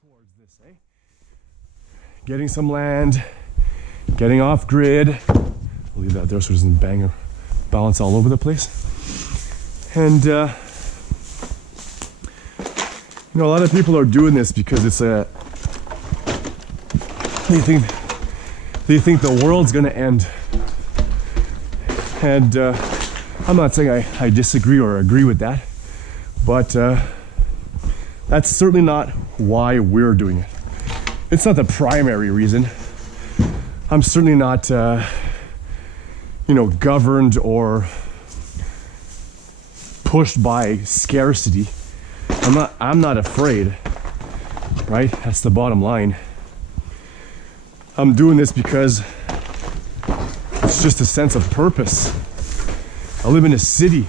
towards this, eh? Getting some land, getting off grid. I'll leave that there so it doesn't bounce all over the place. And a lot of people are doing this because it's they think the world's gonna end. And I'm not saying I disagree or agree with that, but that's certainly not why we're doing it. It's not the primary reason. I'm certainly not, governed or pushed by scarcity. I'm not afraid, right? That's the bottom line. I'm doing this because it's just a sense of purpose. I live in a city.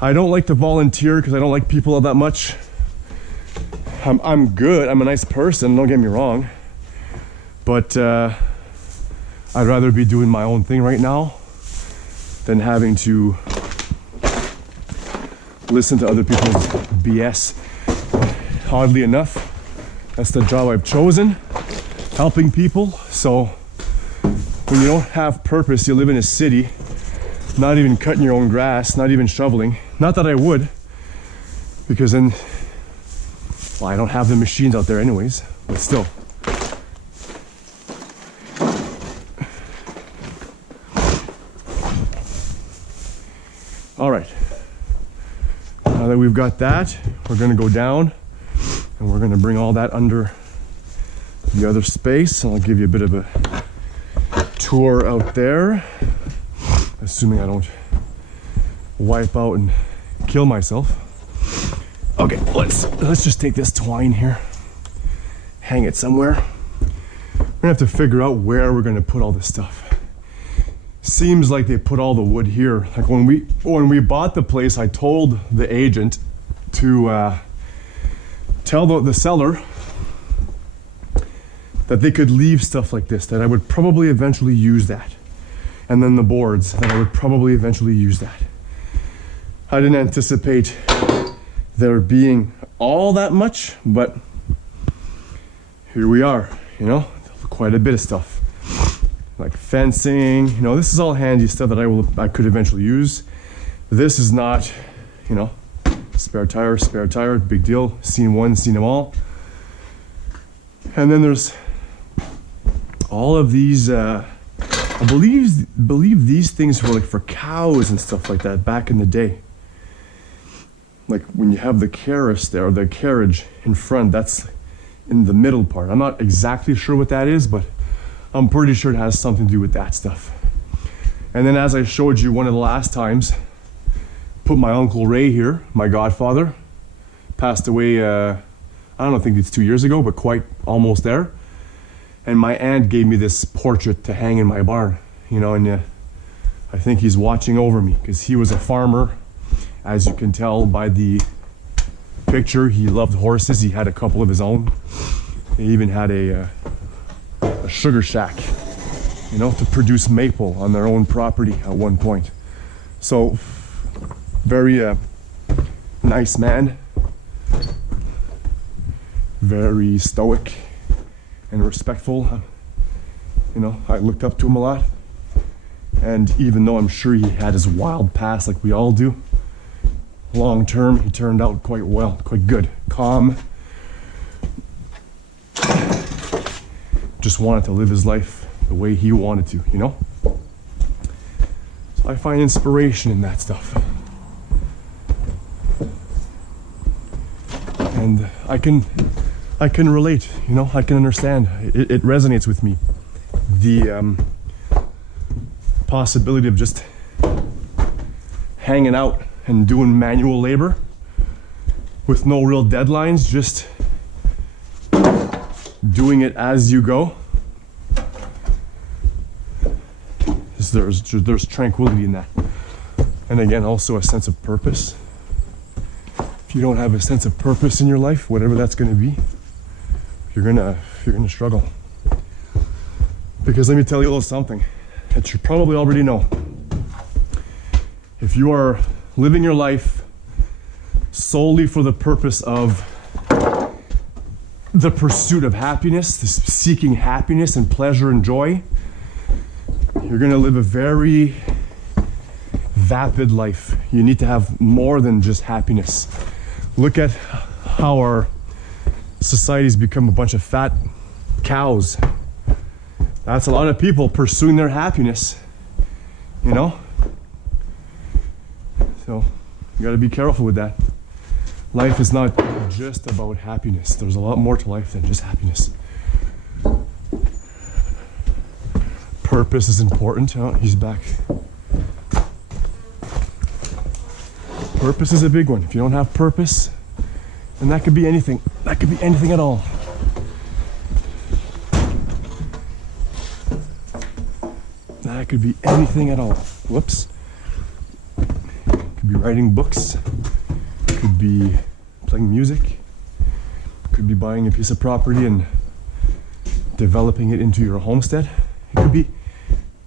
I don't like to volunteer because I don't like people all that much. I'm good. I'm a nice person, don't get me wrong. But I'd rather be doing my own thing right now than having to listen to other people's BS. Oddly enough, that's the job I've chosen, helping people. So when you don't have purpose, you live in a city, not even cutting your own grass, not even shoveling. Not that I would, because then, well, I don't have the machines out there anyways, but still. All right, now that we've got that, we're gonna go down and we're gonna bring all that under the other space, and I'll give you a bit of a tour out there, assuming I don't wipe out and kill myself. Okay, let's just take this twine here, hang it somewhere. We're gonna have to figure out where we're gonna put all this stuff. Seems like they put all the wood here. Like when we bought the place, I told the agent to tell the seller that they could leave stuff like this, that I would probably eventually use that. And then the boards, that I would probably eventually use that. I didn't anticipate there being all that much, but here we are, quite a bit of stuff. Like fencing, this is all handy stuff that I could eventually use. This is not, spare tire, big deal. Seen one, seen them all. And then there's all of these, I believe these things were like for cows and stuff like that back in the day. Like when you have the carriage there, or the carriage in front, that's in the middle part. I'm not exactly sure what that is, but I'm pretty sure it has something to do with that stuff. And then, as I showed you one of the last times, put my Uncle Ray here, my godfather, passed away, I don't think it's 2 years ago, but quite almost there. And my aunt gave me this portrait to hang in my barn, and I think he's watching over me because he was a farmer. As you can tell by the picture, he loved horses. He had a couple of his own. He even had a sugar shack, to produce maple on their own property at one point. So, very nice man, very stoic and respectful. I looked up to him a lot. And even though I'm sure he had his wild past like we all do, long term, he turned out quite well, quite good, calm. Just wanted to live his life the way he wanted to, So I find inspiration in that stuff. And I can relate, I can understand. It resonates with me. The possibility of just hanging out and doing manual labor with no real deadlines, just doing it as you go. There's tranquility in that. And again, also a sense of purpose. If you don't have a sense of purpose in your life, whatever that's going to be, you're gonna struggle. Because let me tell you a little something that you probably already know. If you are living your life solely for the purpose of the pursuit of happiness, the seeking happiness and pleasure and joy, you're gonna live a very vapid life. You need to have more than just happiness. Look at how our society's become a bunch of fat cows. That's a lot of people pursuing their happiness, you know? So you gotta be careful with that. Life is not just about happiness. There's a lot more to life than just happiness. Purpose is important. Oh, he's back. Purpose is a big one. If you don't have purpose, then that could be anything. That could be anything at all. That could be anything at all. Whoops. Could be writing books. Could be playing music. Could be buying a piece of property and developing it into your homestead. It could be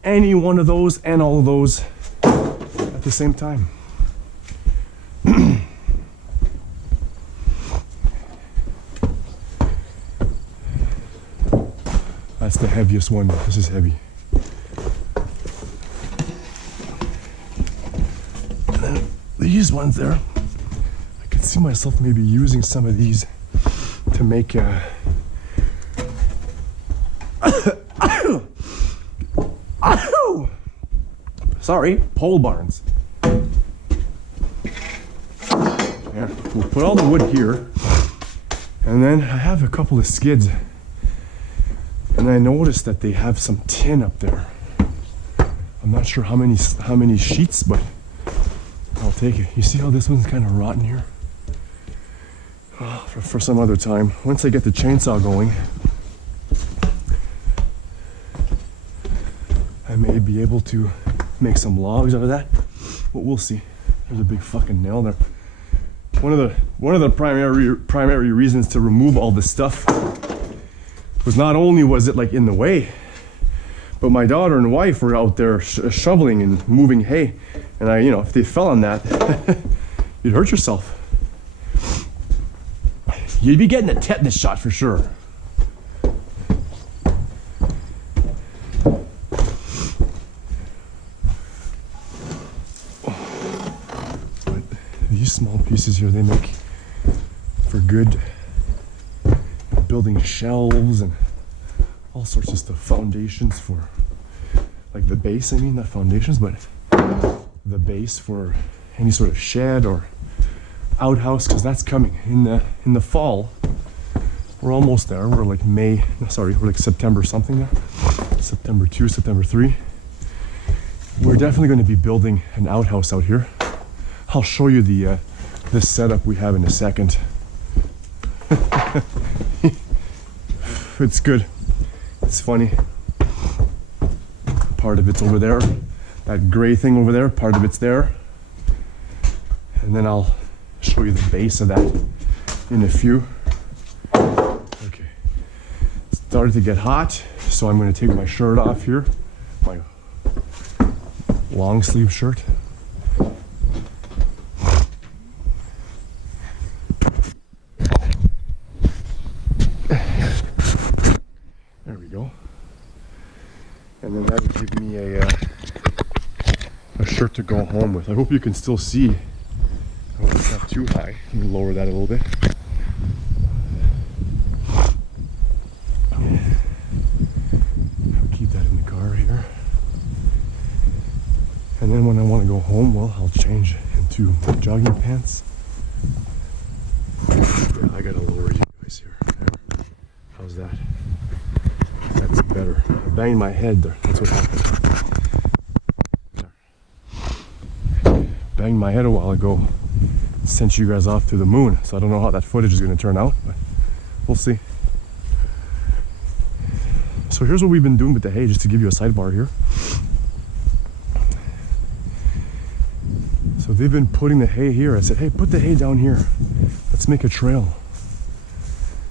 any one of those and all of those at the same time. That's the heaviest one. This is heavy. And then these ones there, I could see myself maybe using some of these to make sorry, pole barns. Yeah, we'll put all the wood here, and then I have a couple of skids, and I noticed that they have some tin up there. I'm not sure how many sheets, but I'll take it. You see how this one's kind of rotten here? Well, for some other time. Once I get the chainsaw going, I may be able to make some logs out of that, but we'll see. There's a big fucking nail there. One of the primary reasons to remove all this stuff was not only was it like in the way, but my daughter and wife were out there shoveling and moving hay, and if they fell on that, you'd hurt yourself. You'd be getting a tetanus shot for sure. But these small pieces here, they make for good building shelves and all sorts of stuff. Foundations for, like the base, I mean, not foundations, but the base for any sort of shed or outhouse, because that's coming in the fall. We're almost there. We're like we're like September something there. September 2, September 3. We're definitely going to be building an outhouse out here. I'll show you the setup we have in a second. It's good. It's funny. Part of it's over there. That gray thing over there, part of it's there. And then I'll show you the base of that in a few. Okay. It's started to get hot, so I'm going to take my shirt off here. My long sleeve shirt. There we go. And then that would give me a shirt to go home with. I hope you can still see. I hope it's not too high. Let me lower that a little bit. I'll keep that in the car here. And then when I want to go home, well, I'll change into my jogging pants. Yeah, I gotta lower you guys here. There. How's that? That's better. I banged my head there. That's what happened. There. Banged my head a while ago. Sent you guys off to the moon, so I don't know how that footage is going to turn out, but we'll see. So here's what we've been doing with the hay, just to give you a sidebar here. So they've been putting the hay here. I said, hey, put the hay down here. Let's make a trail.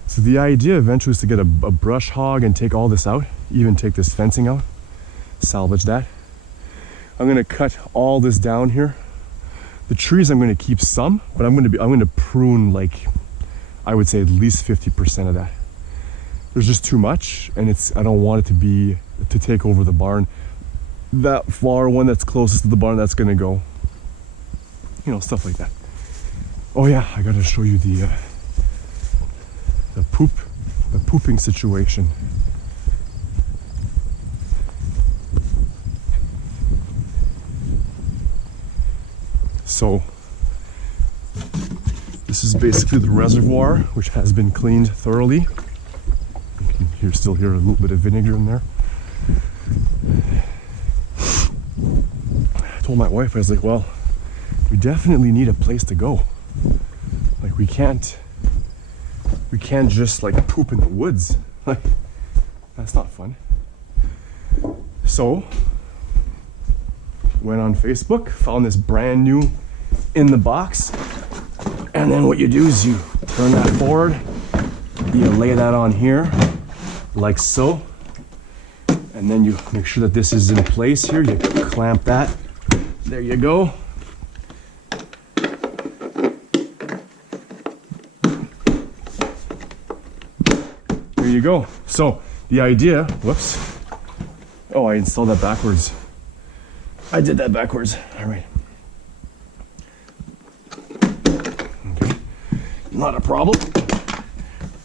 So the idea eventually is to get a brush hog and take all this out, even take this fencing out, salvage that. I'm going to cut all this down here. The trees I'm going to keep some, but I'm going to prune, like, I would say at least 50% of that. There's just too much, and I don't want it to take over the barn. That far one that's closest to the barn, that's going to go. You know, stuff like that. Oh yeah, I got to show you the pooping situation. So this is basically the reservoir, which has been cleaned thoroughly. You can still hear a little bit of vinegar in there. I told my wife, I was like, well, we definitely need a place to go. Like, we can't just like poop in the woods. Like, that's not fun. So went on Facebook, found this brand new in the box, and then what you do is you turn that board, you lay that on here like so, and then you make sure that this is in place here. You clamp that. There you go. There you go. So the idea, whoops. Oh, I installed that backwards. I did that backwards. All right. Okay. Not a problem.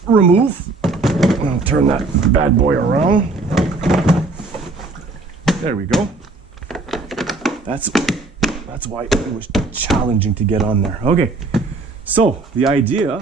Remove. I'll turn that bad boy around. There we go. That's why it was challenging to get on there. Okay. So the idea